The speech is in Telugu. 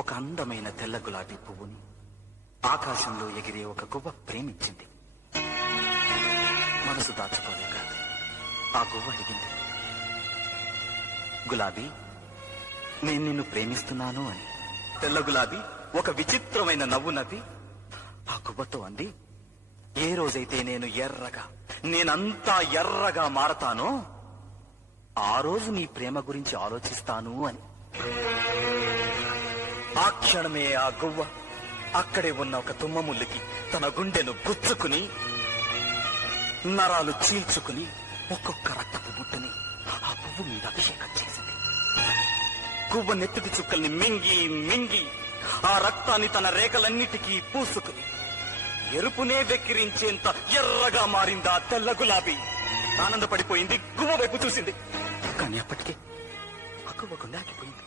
ఒక అందమైన తెల్ల గులాబీ పువ్వుని ఆకాశంలో ఎగిరే ఒక గువ్వ ప్రేమించింది. మనసు దాచుకోలేక ఆ గువ్వ అడిగింది, గులాబీ, నేను నిన్ను ప్రేమిస్తున్నాను అని. తెల్ల గులాబీ ఒక విచిత్రమైన నవ్వు నవ్వి ఆ గువ్వతో అంది, ఏ రోజైతే నేనంతా ఎర్రగా మారతానో ఆ రోజు నీ ప్రేమ గురించి ఆలోచిస్తాను అని. ఆ క్షణమే ఆ గువ్వ అక్కడే ఉన్న ఒక తుమ్మముల్లికి తన గుండెను గుచ్చుకుని నరాలు చీల్చుకుని ఒక్కొక్క రక్తపు బుట్టని ఆ పువ్వు మీద అభిషేకం చేసింది. గువ్వ నెత్తుటి చుక్కల్ని మింగి మింగి ఆ రక్తాన్ని తన రేఖలన్నిటికీ పూసుకుని ఎరుపునే వెక్కిరించేంత ఎర్రగా మారింది ఆ తెల్ల గులాబీ. ఆనందపడిపోయింది, గువ్వ వైపు చూసింది. కానీ అప్పటికే ఆ గువ్వ గుండె ఆగిపోయింది.